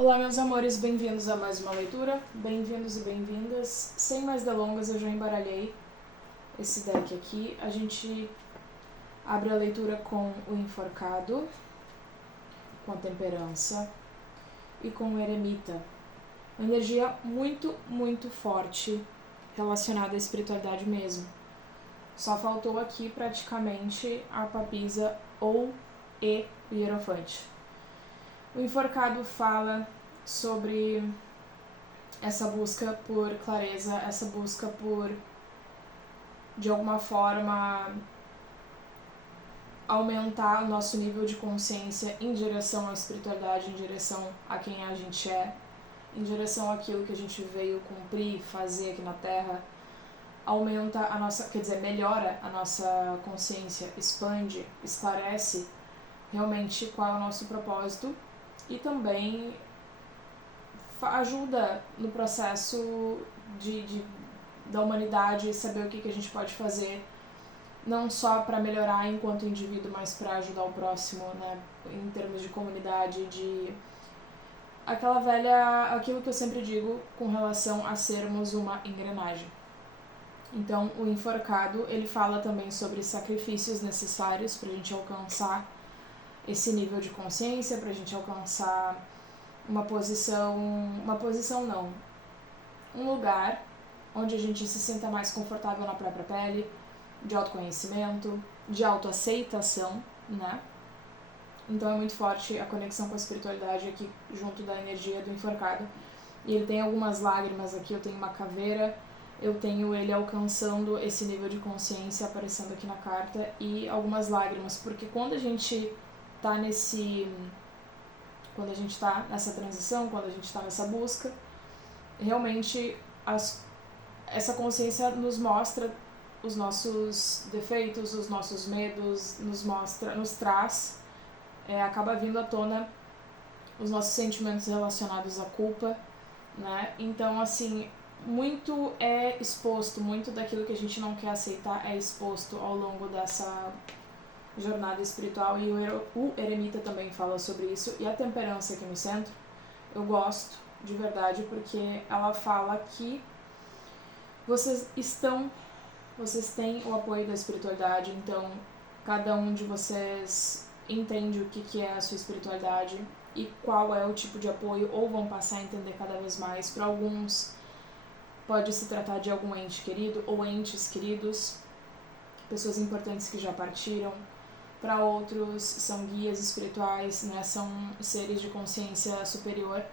Olá, meus amores, bem-vindos a mais uma leitura, bem-vindos e bem-vindas. Sem mais delongas, eu já embaralhei esse deck aqui. A gente abre a leitura com o Enforcado, com a Temperança e com o Eremita. Uma energia muito, muito forte relacionada à espiritualidade mesmo. Só faltou aqui praticamente a Papisa ou o Hierofante. O Enforcado fala sobre essa busca por clareza, essa busca por, de alguma forma, aumentar o nosso nível de consciência em direção à espiritualidade, em direção a quem a gente é, em direção àquilo que a gente veio cumprir, fazer aqui na Terra. Aumenta a nossa, melhora a nossa consciência, expande, esclarece realmente qual é o nosso propósito e também ajuda no processo da humanidade, saber o que a gente pode fazer, não só para melhorar enquanto indivíduo, mas para ajudar o próximo, né, em termos de comunidade, de aquilo que eu sempre digo com relação a sermos uma engrenagem. Então, o Enforcado, ele fala também sobre sacrifícios necessários para a gente alcançar esse nível de consciência, para a gente alcançar um lugar onde a gente se sinta mais confortável na própria pele, de autoconhecimento, de autoaceitação, né? Então é muito forte a conexão com a espiritualidade aqui junto da energia do Enforcado. E ele tem algumas lágrimas aqui, eu tenho uma caveira, eu tenho ele alcançando esse nível de consciência aparecendo aqui na carta e algumas lágrimas, porque quando a gente tá nessa transição, quando a gente está nessa busca, realmente essa consciência nos mostra os nossos defeitos, os nossos medos, nos traz, acaba vindo à tona os nossos sentimentos relacionados à culpa, né? Então, assim, muito é exposto, muito daquilo que a gente não quer aceitar é exposto ao longo dessa jornada espiritual, e o Eremita também fala sobre isso. E a Temperança aqui no centro, eu gosto de verdade, porque ela fala que vocês têm o apoio da espiritualidade, então cada um de vocês entende o que é a sua espiritualidade e qual é o tipo de apoio, ou vão passar a entender cada vez mais. Para alguns pode se tratar de algum ente querido ou entes queridos, pessoas importantes que já partiram. Para outros são guias espirituais, né? São seres de consciência superior.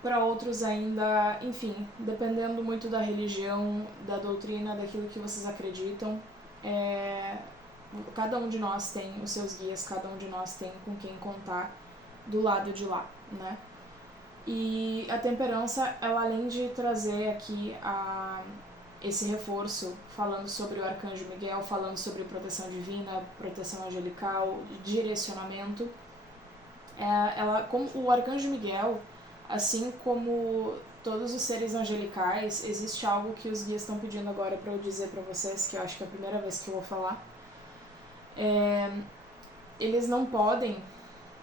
Para outros ainda, enfim, dependendo muito da religião, da doutrina, daquilo que vocês acreditam, cada um de nós tem os seus guias, cada um de nós tem com quem contar do lado de lá, né? E a Temperança, ela além de trazer aqui esse reforço, falando sobre o Arcanjo Miguel, falando sobre proteção divina, proteção angelical, direcionamento, como o Arcanjo Miguel, assim como todos os seres angelicais, existe algo que os guias estão pedindo agora para eu dizer para vocês, que eu acho que é a primeira vez que eu vou falar. Eles não podem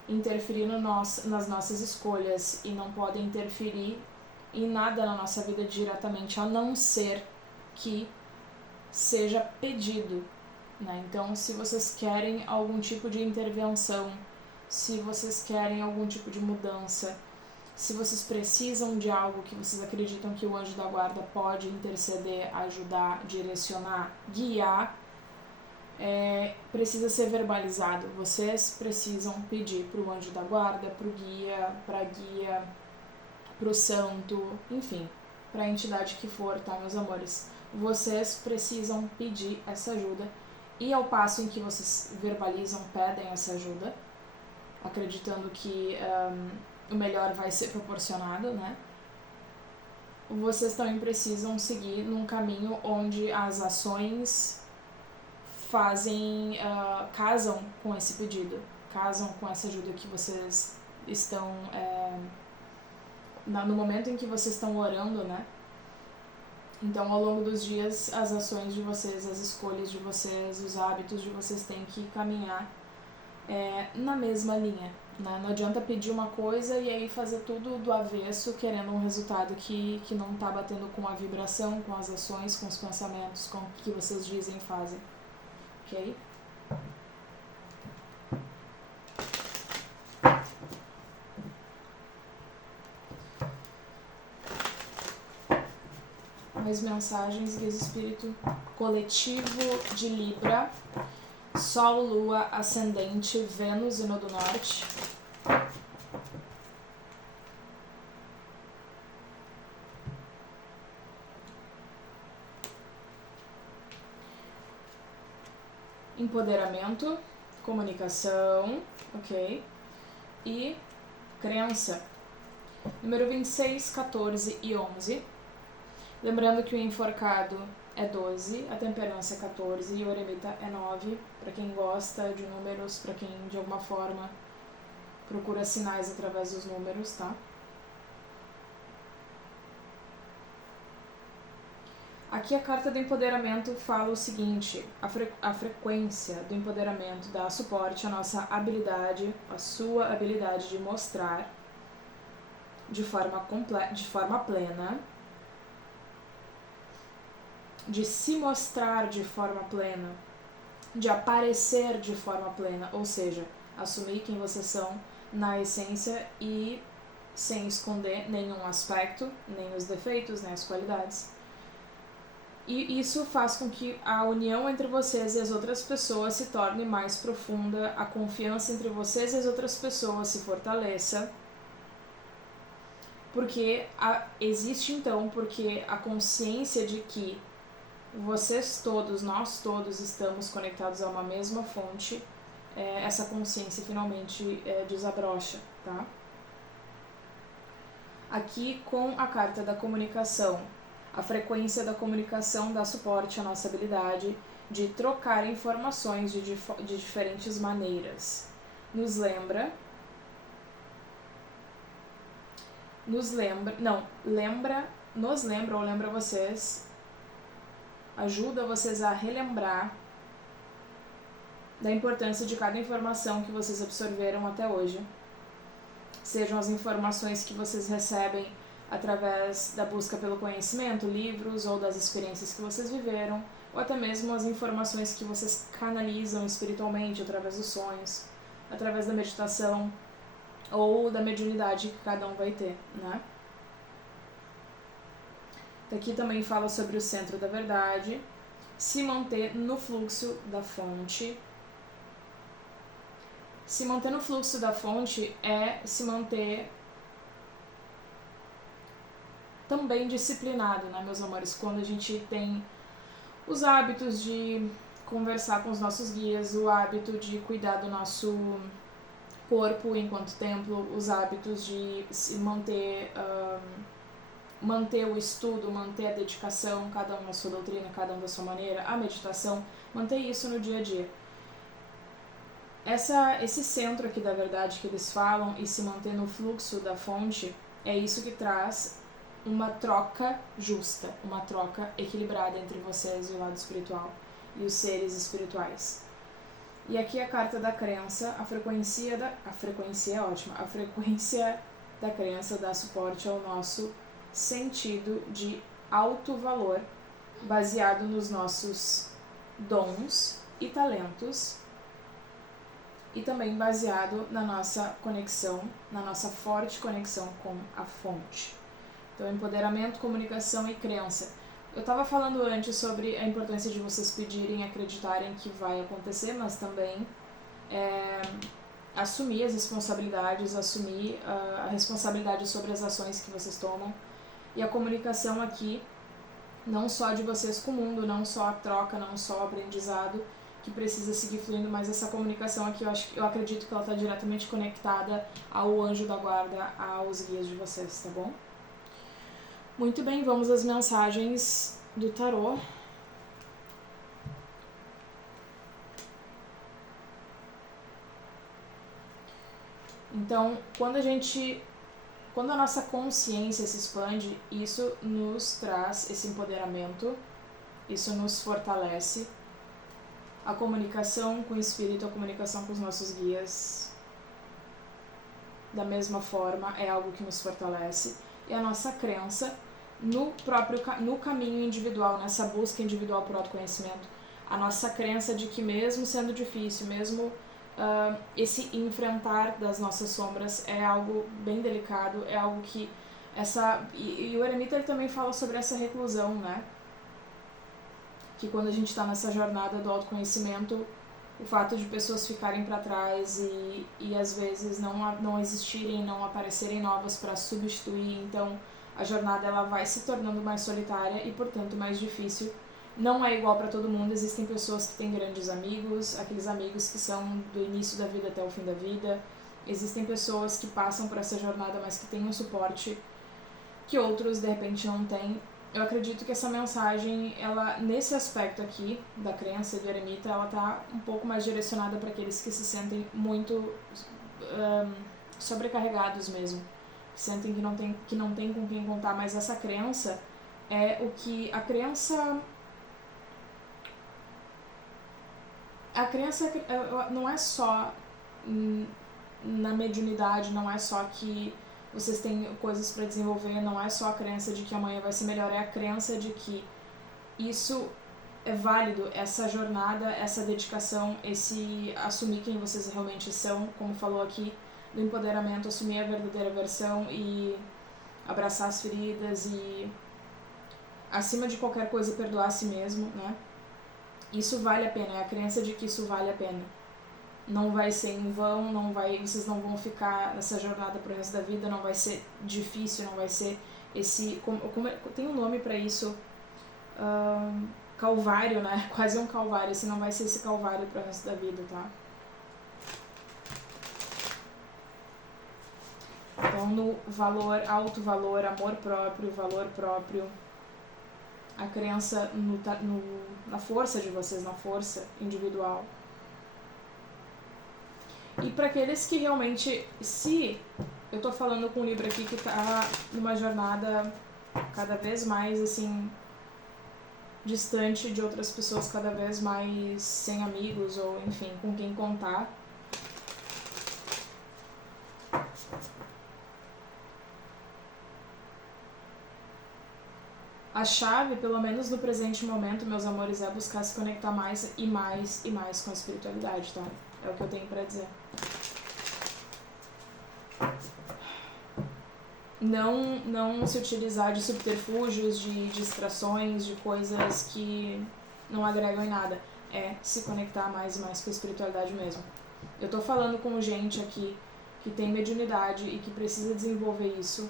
interferir nas nossas escolhas e não podem interferir em nada na nossa vida diretamente, a não ser que seja pedido, né? Então, se vocês querem algum tipo de intervenção, se vocês querem algum tipo de mudança, se vocês precisam de algo que vocês acreditam que o anjo da guarda pode interceder, ajudar, direcionar, guiar, precisa ser verbalizado. Vocês precisam pedir para o anjo da guarda, para o guia, para a guia, para o santo, enfim, para a entidade que for, tá, meus amores? Vocês precisam pedir essa ajuda, e ao passo em que vocês verbalizam, pedem essa ajuda, acreditando que o melhor vai ser proporcionado, né? Vocês também precisam seguir num caminho onde as ações casam com esse pedido, casam com essa ajuda que vocês estão no momento em que vocês estão orando, né? Então, ao longo dos dias, as ações de vocês, as escolhas de vocês, os hábitos de vocês têm que caminhar na mesma linha. né? Não adianta pedir uma coisa e aí fazer tudo do avesso, querendo um resultado que não tá batendo com a vibração, com as ações, com os pensamentos, com o que vocês dizem e fazem. Ok? Mais mensagens, guias espírito coletivo de Libra, Sol, Lua, Ascendente, Vênus e no do Norte. Empoderamento, comunicação, ok? E crença. Número 26, 14 e 11. Lembrando que o enforcado é 12, a temperança é 14 e o eremita é 9. Para quem gosta de números, para quem de alguma forma procura sinais através dos números, tá? Aqui a carta do empoderamento fala o seguinte: a frequência do empoderamento dá suporte à nossa habilidade, à sua habilidade de mostrar de forma plena, de se mostrar de forma plena, de aparecer de forma plena, ou seja, assumir quem vocês são na essência e sem esconder nenhum aspecto, nem os defeitos, nem as qualidades. E isso faz com que a união entre vocês e as outras pessoas se torne mais profunda, a confiança entre vocês e as outras pessoas se fortaleça, porque existe então, porque a consciência de que vocês todos, nós todos estamos conectados a uma mesma fonte, essa consciência finalmente desabrocha, tá? Aqui com a carta da comunicação, a frequência da comunicação dá suporte à nossa habilidade de trocar informações de diferentes maneiras. Nos lembra vocês, ajuda vocês a relembrar da importância de cada informação que vocês absorveram até hoje. Sejam as informações que vocês recebem através da busca pelo conhecimento, livros ou das experiências que vocês viveram, ou até mesmo as informações que vocês canalizam espiritualmente através dos sonhos, através da meditação ou da mediunidade que cada um vai ter, né? Aqui também fala sobre o centro da verdade, se manter no fluxo da fonte. Se manter no fluxo da fonte é se manter também disciplinado, né, meus amores? Quando a gente tem os hábitos de conversar com os nossos guias, o hábito de cuidar do nosso corpo enquanto templo, os hábitos de se manter, manter o estudo, manter a dedicação, cada um na sua doutrina, cada um da sua maneira, a meditação, manter isso no dia a dia. Esse centro aqui da verdade que eles falam e se manter no fluxo da fonte, é isso que traz uma troca justa, uma troca equilibrada entre vocês e o lado espiritual e os seres espirituais. E aqui a carta da crença, a frequência é ótima, a frequência da crença dá suporte ao nosso sentido de alto valor, baseado nos nossos dons e talentos, e também baseado na nossa conexão, na nossa forte conexão com a fonte. Então, empoderamento, comunicação e crença. Eu estava falando antes sobre a importância de vocês pedirem e acreditarem que vai acontecer, mas também assumir as responsabilidades, assumir a responsabilidade sobre as ações que vocês tomam. E a comunicação aqui, não só de vocês com o mundo, não só a troca, não só o aprendizado, que precisa seguir fluindo, mas essa comunicação aqui eu acredito que ela está diretamente conectada ao anjo da guarda, aos guias de vocês, tá bom? Muito bem, vamos às mensagens do tarô. Então, quando a nossa consciência se expande, isso nos traz esse empoderamento, isso nos fortalece. A comunicação com o espírito, a comunicação com os nossos guias da mesma forma, é algo que nos fortalece, e a nossa crença no caminho individual, nessa busca individual por autoconhecimento, a nossa crença de que mesmo sendo difícil, mesmo esse enfrentar das nossas sombras é algo bem delicado, é algo que e o Eremita ele também fala sobre essa reclusão, né? Que quando a gente está nessa jornada do autoconhecimento, o fato de pessoas ficarem para trás e às vezes não existirem, não aparecerem novas para substituir, então a jornada ela vai se tornando mais solitária e, portanto, mais difícil. Não é igual para todo mundo, existem pessoas que têm grandes amigos, aqueles amigos que são do início da vida até o fim da vida. Existem pessoas que passam por essa jornada, mas que têm um suporte que outros, de repente, não têm. Eu acredito que essa mensagem, ela, nesse aspecto aqui, da crença do Eremita, ela tá um pouco mais direcionada para aqueles que se sentem muito sobrecarregados mesmo. Sentem que não tem com quem contar, mas essa crença é o que... A crença não é só na mediunidade, não é só que vocês têm coisas para desenvolver, não é só a crença de que amanhã vai ser melhor, é a crença de que isso é válido, essa jornada, essa dedicação, esse assumir quem vocês realmente são, como falou aqui, do empoderamento, assumir a verdadeira versão e abraçar as feridas e, acima de qualquer coisa, perdoar a si mesmo, né? Isso vale a pena, é a crença de que isso vale a pena. Não vai ser em vão, vocês não vão ficar nessa jornada pro resto da vida, não vai ser difícil, não vai ser esse... tem um nome pra isso, calvário, né? Quase um calvário, assim, não vai ser esse calvário pro resto da vida, tá? Então, no valor, alto valor, amor próprio, valor próprio, a crença na força de vocês, na força individual. E para aqueles que realmente, se eu tô falando com um Libra aqui que tá numa jornada cada vez mais, assim, distante de outras pessoas, cada vez mais sem amigos ou, enfim, com quem contar. A chave, pelo menos no presente momento, meus amores, é buscar se conectar mais e mais e mais com a espiritualidade, tá? É o que eu tenho pra dizer. Não se utilizar de subterfúgios, de distrações, de coisas que não agregam em nada. É se conectar mais e mais com a espiritualidade mesmo. Eu tô falando com gente aqui que tem mediunidade e que precisa desenvolver isso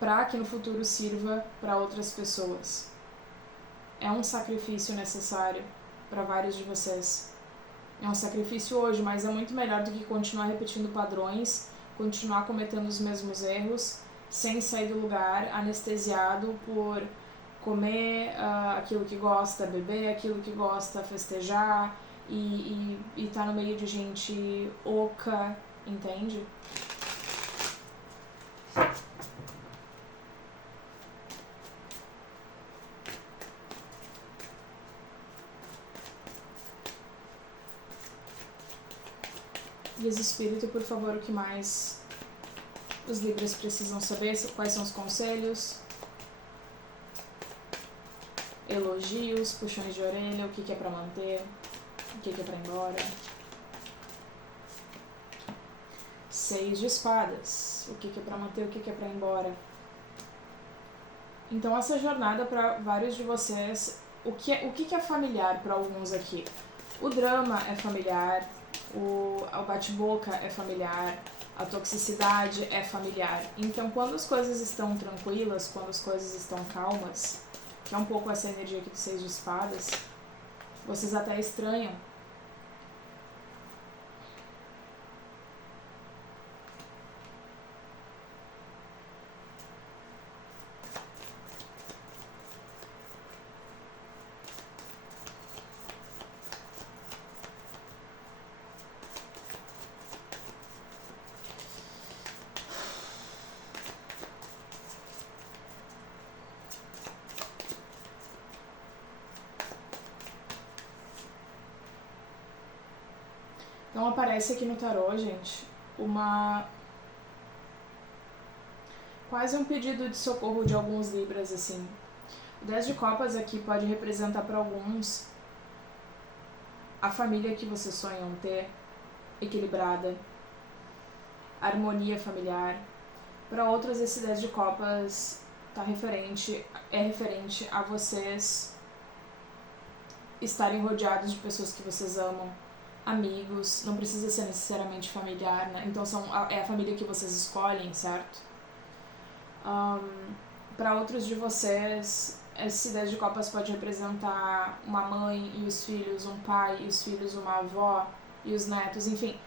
para que no futuro sirva para outras pessoas. É um sacrifício necessário para vários de vocês. É um sacrifício hoje, mas é muito melhor do que continuar repetindo padrões, continuar cometendo os mesmos erros, sem sair do lugar, anestesiado por comer aquilo que gosta, beber aquilo que gosta, festejar e tá no meio de gente oca, entende? Guias Espírito, por favor, o que mais os Libras precisam saber? Quais são os conselhos? Elogios, puxões de orelha, o que é pra manter, o que é pra ir embora? 6 de espadas, o que é pra manter, o que é pra ir embora? Então, essa jornada para vários de vocês, o que é familiar para alguns aqui? O drama é familiar, o bate-boca é familiar, a toxicidade é familiar. Então, quando as coisas estão tranquilas, quando as coisas estão calmas, que é um pouco essa energia aqui do 6 de espadas, vocês até estranham. Então aparece aqui no tarô, gente, uma quase um pedido de socorro de alguns Libras, assim. O 10 de copas aqui pode representar para alguns a família que vocês sonham ter, equilibrada, harmonia familiar. Para outros, esse 10 de copas é referente a vocês estarem rodeados de pessoas que vocês amam, amigos, não precisa ser necessariamente familiar, né? Então é a família que vocês escolhem, certo? Para outros de vocês, esse 10 de copas pode representar uma mãe e os filhos, um pai e os filhos, uma avó e os netos, enfim,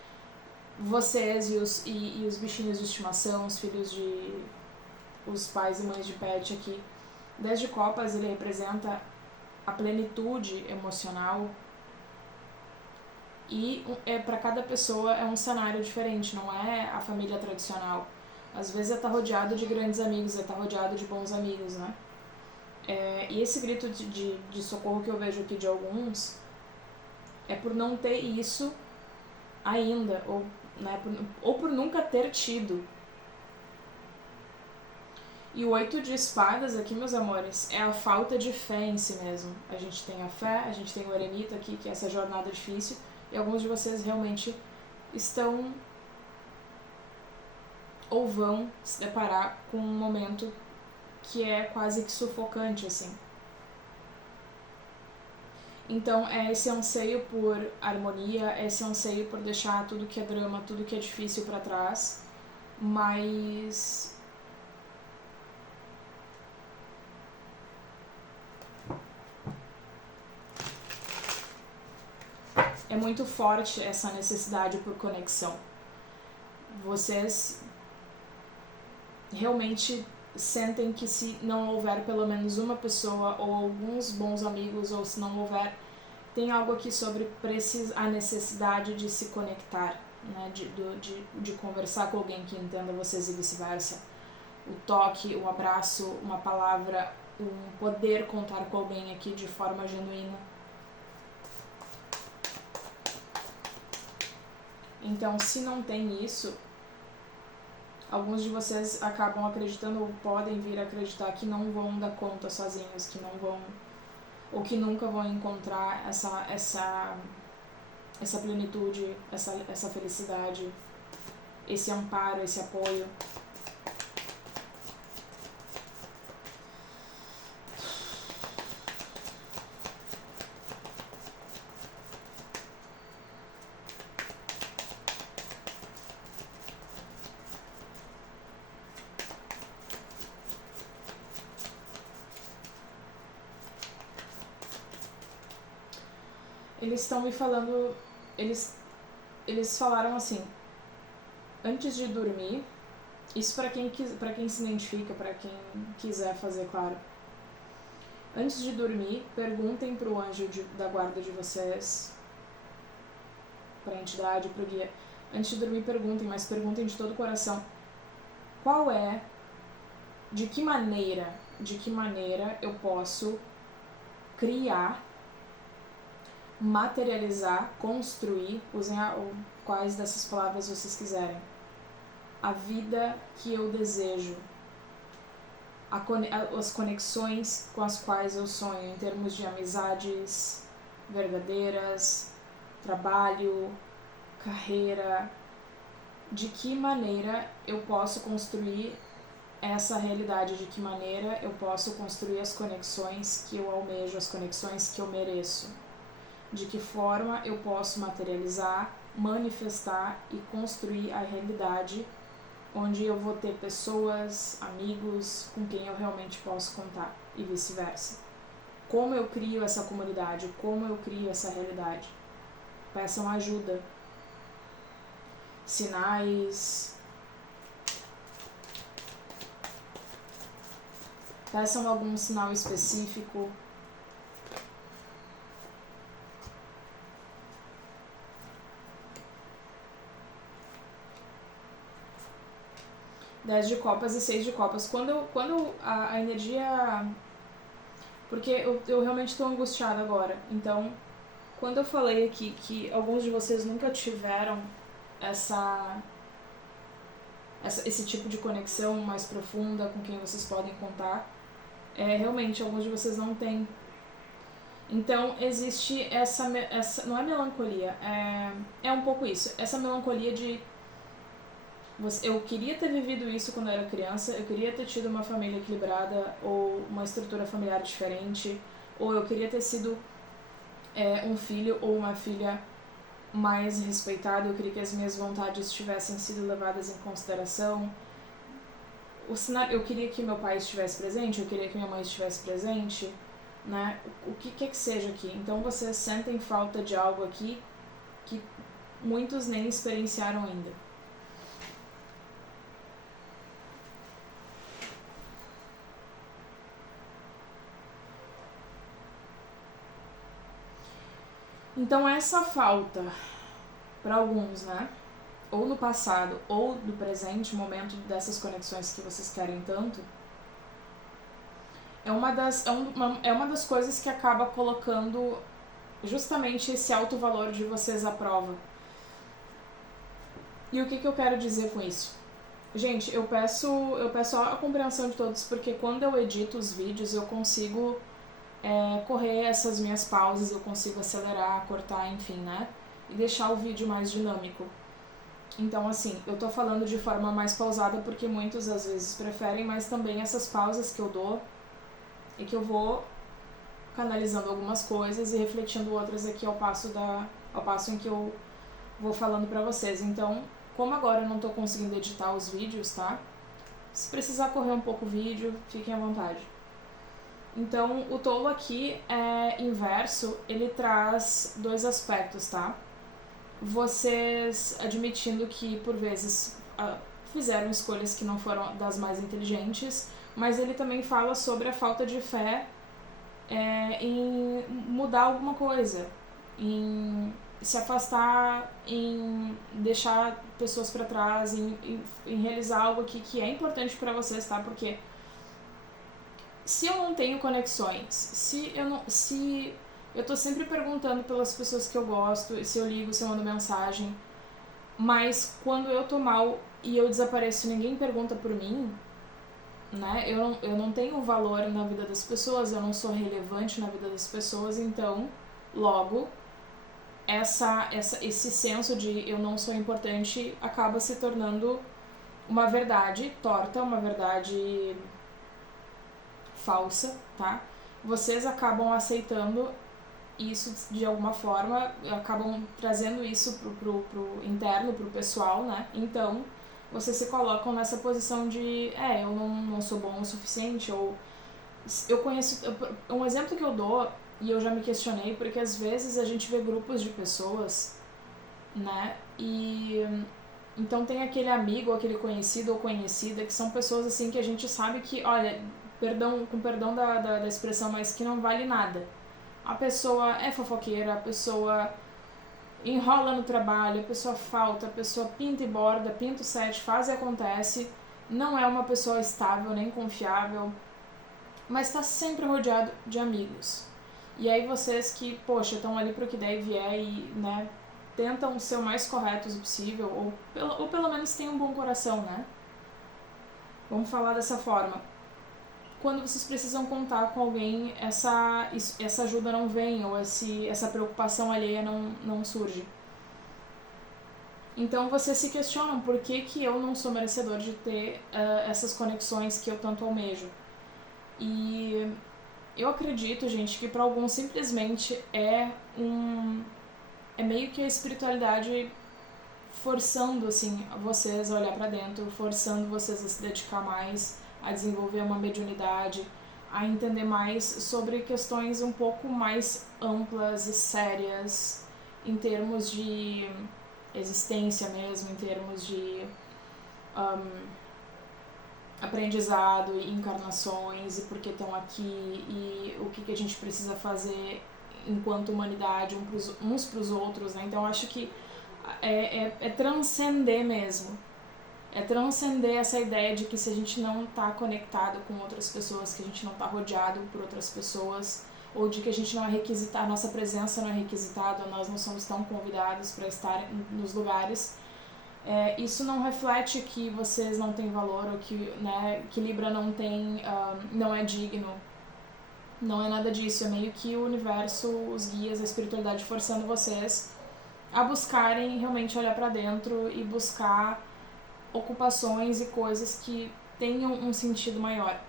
vocês e os bichinhos de estimação, os filhos de... os pais e mães de pet aqui. 10 de copas, ele representa a plenitude emocional e para cada pessoa é um cenário diferente, não é a família tradicional. Às vezes é estar rodeado de grandes amigos, é estar rodeado de bons amigos, né? E esse grito de socorro que eu vejo aqui de alguns é por não ter isso ainda, ou por nunca ter tido. E o 8 de espadas aqui, meus amores, é a falta de fé em si mesmo. A gente tem a fé, a gente tem o eremita aqui, que é essa jornada difícil, e alguns de vocês realmente estão ou vão se deparar com um momento que é quase que sufocante, assim. Então é esse anseio por harmonia, esse anseio por deixar tudo que é drama, tudo que é difícil pra trás, mas é muito forte essa necessidade por conexão. Vocês realmente sentem que se não houver pelo menos uma pessoa ou alguns bons amigos, ou se não houver, tem algo aqui sobre a necessidade de se conectar, né? de conversar com alguém que entenda vocês e vice-versa. O toque, o abraço, uma palavra, um poder contar com alguém aqui de forma genuína. Então, se não tem isso, alguns de vocês acabam acreditando ou podem vir a acreditar que não vão dar conta sozinhos, que não vão, ou que nunca vão encontrar essa plenitude, essa felicidade, esse amparo, esse apoio. Eles estão me falando, eles falaram assim, antes de dormir, isso pra quem se identifica, pra quem quiser fazer claro. Antes de dormir, perguntem pro anjo da guarda de vocês, pra entidade, pro guia. Antes de dormir, perguntem, mas perguntem de todo o coração. De que maneira eu posso criar, materializar, construir, usem quais dessas palavras vocês quiserem, a vida que eu desejo, as conexões com as quais eu sonho, em termos de amizades verdadeiras, trabalho, carreira, de que maneira eu posso construir essa realidade, de que maneira eu posso construir as conexões que eu almejo, as conexões que eu mereço. De que forma eu posso materializar, manifestar e construir a realidade onde eu vou ter pessoas, amigos com quem eu realmente posso contar e vice-versa. Como eu crio essa comunidade, como eu crio essa realidade. Peçam ajuda, sinais, peçam algum sinal específico. Dez de copas e 6 de copas. Quando a energia... Porque eu realmente estou angustiada agora. Então, quando eu falei aqui que alguns de vocês nunca tiveram esse tipo de conexão mais profunda com quem vocês podem contar, realmente alguns de vocês não têm. Então existe essa não é melancolia, é um pouco isso, essa melancolia de eu queria ter vivido isso quando eu era criança, eu queria ter tido uma família equilibrada ou uma estrutura familiar diferente, ou eu queria ter sido um filho ou uma filha mais respeitado, eu queria que as minhas vontades tivessem sido levadas em consideração. Eu queria que meu pai estivesse presente, eu queria que minha mãe estivesse presente, né? O que quer que seja aqui. Então vocês sentem falta de algo aqui que muitos nem experienciaram ainda. Então essa falta, para alguns, né? Ou no passado, ou no presente, momento dessas conexões que vocês querem tanto, é uma das coisas que acaba colocando justamente esse alto valor de vocês à prova. E o que eu quero dizer com isso? Gente, eu peço a compreensão de todos, porque quando eu edito os vídeos eu consigo correr essas minhas pausas, eu consigo acelerar, cortar, enfim, né? E deixar o vídeo mais dinâmico. Então, assim, eu tô falando de forma mais pausada porque muitos às vezes preferem, mas também essas pausas que eu dou e que eu vou canalizando algumas coisas e refletindo outras aqui ao passo em que eu vou falando pra vocês. Então, como agora eu não tô conseguindo editar os vídeos, tá? Se precisar correr um pouco o vídeo, fiquem à vontade. Então, o tolo aqui inverso, ele traz dois aspectos, tá? Vocês admitindo que, por vezes, fizeram escolhas que não foram das mais inteligentes, mas ele também fala sobre a falta de fé em mudar alguma coisa, em se afastar, em deixar pessoas pra trás, em realizar algo aqui que é importante pra vocês, tá? Porque se eu não tenho conexões, se eu tô sempre perguntando pelas pessoas que eu gosto, se eu ligo, se eu mando mensagem, mas quando eu tô mal e eu desapareço e ninguém pergunta por mim, né, eu não tenho valor na vida das pessoas, eu não sou relevante na vida das pessoas, então, logo, esse senso de eu não sou importante acaba se tornando uma verdade torta, uma verdade falsa, tá? Vocês acabam aceitando isso de alguma forma, acabam trazendo isso pro interno, pro pessoal, né? Então, vocês se colocam nessa posição de, eu não sou bom o suficiente, ou eu conheço, um exemplo que eu dou, e eu já me questionei, porque às vezes a gente vê grupos de pessoas, né? E então tem aquele amigo, aquele conhecido ou conhecida, que são pessoas assim que a gente sabe que, olha, com perdão da expressão, mas que não vale nada. A pessoa é fofoqueira, a pessoa enrola no trabalho, a pessoa falta, a pessoa pinta e borda, pinta o set, faz e acontece, não é uma pessoa estável nem confiável, mas está sempre rodeado de amigos. E aí vocês que, poxa, estão ali pro que der e vier e, né, tentam ser o mais corretos possível, ou pelo menos têm um bom coração, né? Vamos falar dessa forma. Quando vocês precisam contar com alguém, essa ajuda não vem, ou essa preocupação alheia não surge. Então vocês se questionam por que eu não sou merecedor de ter essas conexões que eu tanto almejo. E eu acredito, gente, que para alguns simplesmente é meio que a espiritualidade forçando, assim, vocês a olhar para dentro, forçando vocês a se dedicar mais, a desenvolver uma mediunidade, a entender mais sobre questões um pouco mais amplas e sérias em termos de existência mesmo, em termos de aprendizado e encarnações e por que estão aqui e o que a gente precisa fazer enquanto humanidade uns pros outros, né? Então acho que é transcender mesmo. É transcender essa ideia de que se a gente não tá conectado com outras pessoas, que a gente não tá rodeado por outras pessoas, ou de que a gente não é requisitado, nossa presença não é requisitada, nós não somos tão convidados para estar nos lugares, Isso não reflete que vocês não têm valor ou que, né, que Libra não tem, não é digno. Não é nada disso, é meio que o universo, os guias, a espiritualidade forçando vocês a buscarem realmente olhar pra dentro e buscar ocupações e coisas que tenham um sentido maior.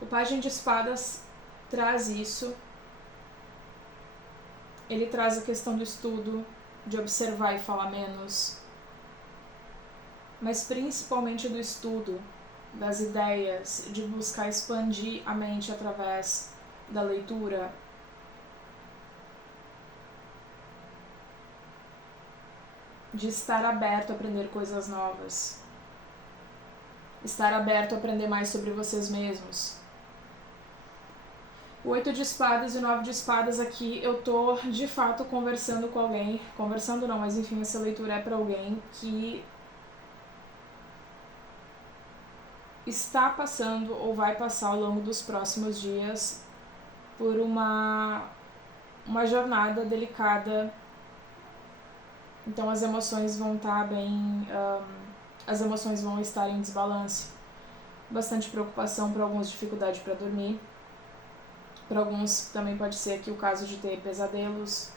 O Pajem de Espadas traz isso. Ele traz a questão do estudo, de observar e falar menos, mas principalmente do estudo, das ideias, de buscar expandir a mente através da leitura. De estar aberto a aprender coisas novas. Estar aberto a aprender mais sobre vocês mesmos. O 8 de espadas e o 9 de espadas aqui, eu tô de fato conversando com alguém. Conversando não, mas enfim, essa leitura é pra alguém que está passando ou vai passar ao longo dos próximos dias por uma jornada delicada. Então as emoções vão estar as emoções vão estar em desbalance. Bastante preocupação, para alguns dificuldade para dormir. Para alguns também pode ser aqui o caso de ter pesadelos.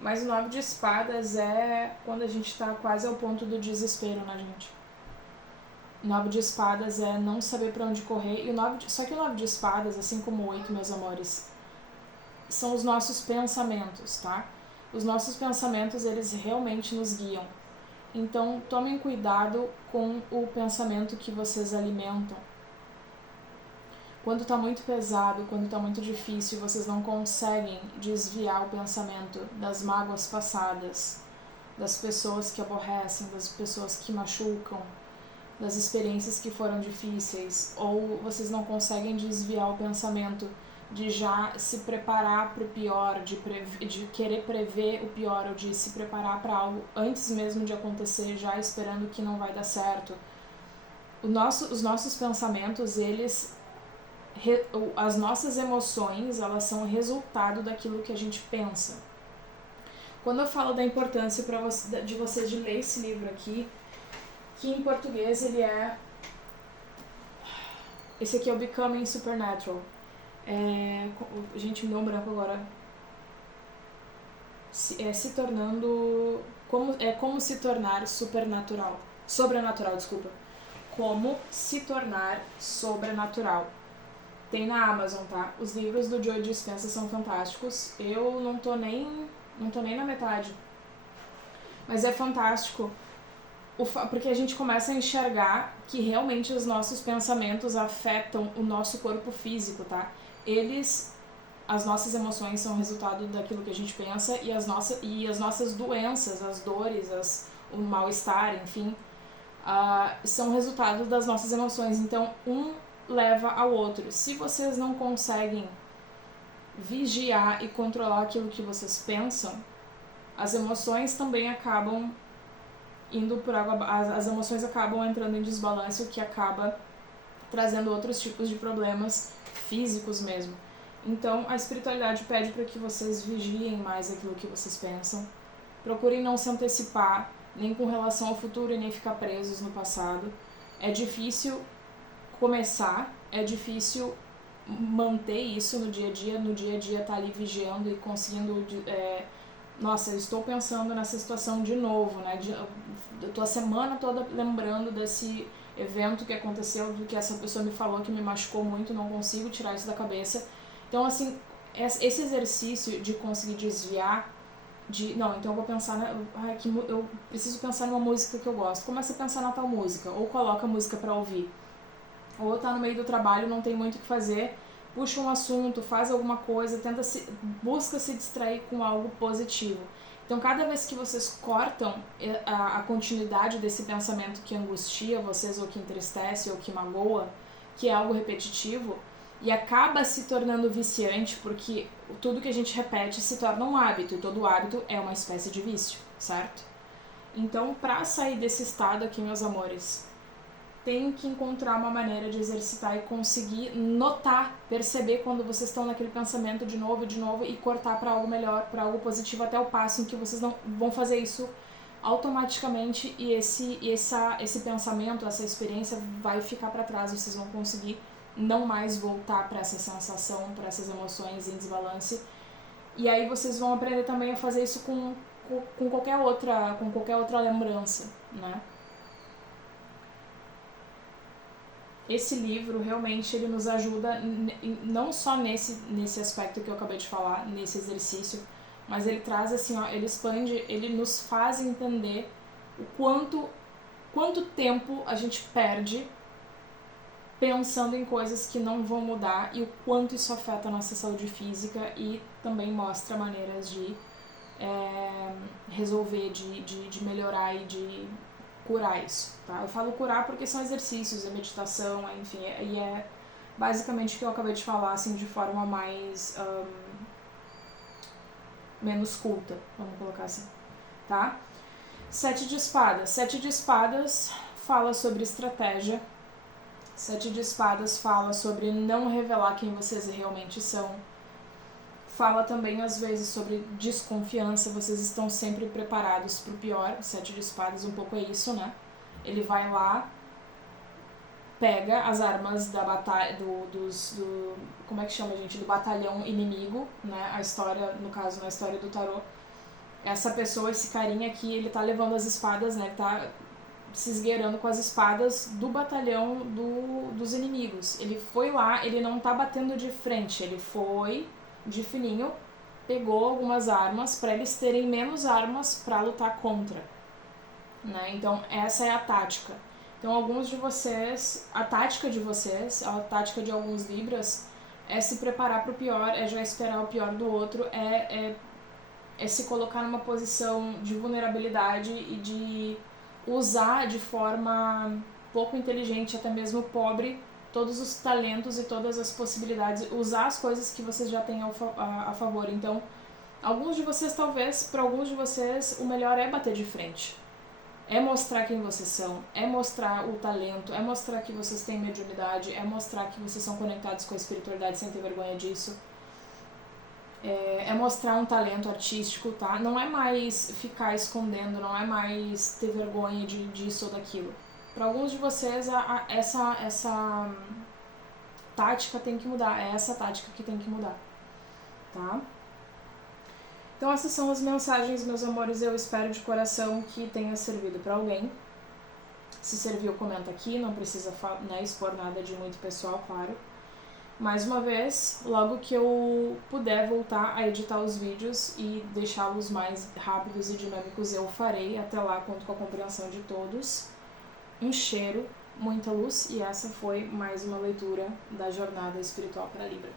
Mas o 9 de espadas é quando a gente está quase ao ponto do desespero, né, gente? O 9 de espadas é não saber para onde correr. Só que o 9 de espadas, assim como o 8, meus amores, são os nossos pensamentos, tá? Os nossos pensamentos, eles realmente nos guiam. Então, tomem cuidado com o pensamento que vocês alimentam. Quando está muito pesado, quando está muito difícil, vocês não conseguem desviar o pensamento das mágoas passadas, das pessoas que aborrecem, das pessoas que machucam, das experiências que foram difíceis, ou vocês não conseguem desviar o pensamento de já se preparar para o pior, de querer prever o pior, ou de se preparar para algo antes mesmo de acontecer, já esperando que não vai dar certo. Os nossos pensamentos, as nossas emoções, elas são resultado daquilo que a gente pensa. Quando eu falo da importância de vocês de ler esse livro aqui, que em português ele é... Esse aqui é o Becoming Supernatural. Gente, me deu um branco agora. Se tornando... Como se tornar sobrenatural, desculpa. Como se tornar sobrenatural. Tem na Amazon, tá? Os livros do Joe Dispenza são fantásticos. Eu não tô nem na metade. Mas é fantástico. Porque a gente começa a enxergar que realmente os nossos pensamentos afetam o nosso corpo físico, tá? As nossas emoções são resultado daquilo que a gente pensa e as nossas doenças, as dores, o mal-estar, enfim, são resultado das nossas emoções. Então, leva ao outro. Se vocês não conseguem vigiar e controlar aquilo que vocês pensam, as emoções também acabam indo por água, as emoções acabam entrando em desbalanço, o que acaba trazendo outros tipos de problemas físicos mesmo. Então, a espiritualidade pede para que vocês vigiem mais aquilo que vocês pensam. Procurem não se antecipar, nem com relação ao futuro e nem ficar presos no passado. É difícil começar, é difícil manter isso no dia a dia tá ali vigiando e conseguindo... Nossa, eu estou pensando nessa situação de novo, né? Eu tô a semana toda lembrando desse evento que aconteceu, do que essa pessoa me falou que me machucou muito, não consigo tirar isso da cabeça. Então, assim, esse exercício de conseguir desviar, então eu vou pensar, eu preciso pensar numa música que eu gosto. Começa a pensar na tal música, ou coloca a música pra ouvir. Ou tá no meio do trabalho, não tem muito o que fazer, puxa um assunto, faz alguma coisa, busca se distrair com algo positivo. Então, cada vez que vocês cortam a continuidade desse pensamento que angustia vocês, ou que entristece, ou que magoa, que é algo repetitivo, e acaba se tornando viciante, porque tudo que a gente repete se torna um hábito, e todo hábito é uma espécie de vício, certo? Então, pra sair desse estado aqui, meus amores, tem que encontrar uma maneira de exercitar e conseguir notar, perceber quando vocês estão naquele pensamento de novo e cortar para algo melhor, para algo positivo, até o passo em que vocês não vão fazer isso automaticamente e esse pensamento, essa experiência vai ficar para trás, vocês vão conseguir não mais voltar para essa sensação, para essas emoções em desbalance. E aí vocês vão aprender também a fazer isso com qualquer outra lembrança, né? Esse livro realmente ele nos ajuda não só nesse aspecto que eu acabei de falar, nesse exercício, mas ele traz assim, ó, ele expande, ele nos faz entender o quanto tempo a gente perde pensando em coisas que não vão mudar e o quanto isso afeta a nossa saúde física, e também mostra maneiras de resolver, de melhorar e de curar isso, tá? Eu falo curar porque são exercícios, é meditação, enfim, e é basicamente o que eu acabei de falar, assim, de forma mais menos culta, vamos colocar assim, tá? 7 de espadas. 7 de espadas fala sobre estratégia. 7 de espadas fala sobre não revelar quem vocês realmente são. Fala também, às vezes, sobre desconfiança. Vocês estão sempre preparados para o pior. 7 de espadas um pouco é isso, né? Ele vai lá, pega as armas da batalha, como é que chama, gente? Do batalhão inimigo, né? A história, no caso, na história do tarô. Essa pessoa, esse carinha aqui, ele tá levando as espadas, né? Ele tá se esgueirando com as espadas do batalhão dos inimigos. Ele foi lá, ele não tá batendo de frente, ele foi de fininho, pegou algumas armas para eles terem menos armas para lutar contra, né? Então essa é a tática. Então alguns de vocês, a tática de alguns Libras é se preparar para o pior, é já esperar o pior do outro, é se colocar numa posição de vulnerabilidade e de usar de forma pouco inteligente, até mesmo pobre, todos os talentos e todas as possibilidades, usar as coisas que vocês já têm a favor. Então, alguns de vocês, talvez, para alguns de vocês, o melhor é bater de frente. É mostrar quem vocês são, é mostrar o talento, é mostrar que vocês têm mediunidade, é mostrar que vocês são conectados com a espiritualidade sem ter vergonha disso. É mostrar um talento artístico, tá? Não é mais ficar escondendo, não é mais ter vergonha disso ou daquilo. Para alguns de vocês, essa tática tem que mudar, é essa tática que tem que mudar, tá? Então essas são as mensagens, meus amores, eu espero de coração que tenha servido para alguém. Se serviu, comenta aqui, não precisa expor nada de muito pessoal, claro. Mais uma vez, logo que eu puder voltar a editar os vídeos e deixá-los mais rápidos e dinâmicos, eu farei. Até lá, conto com a compreensão de todos. Um cheiro, muita luz, e essa foi mais uma leitura da Jornada Espiritual para Libra.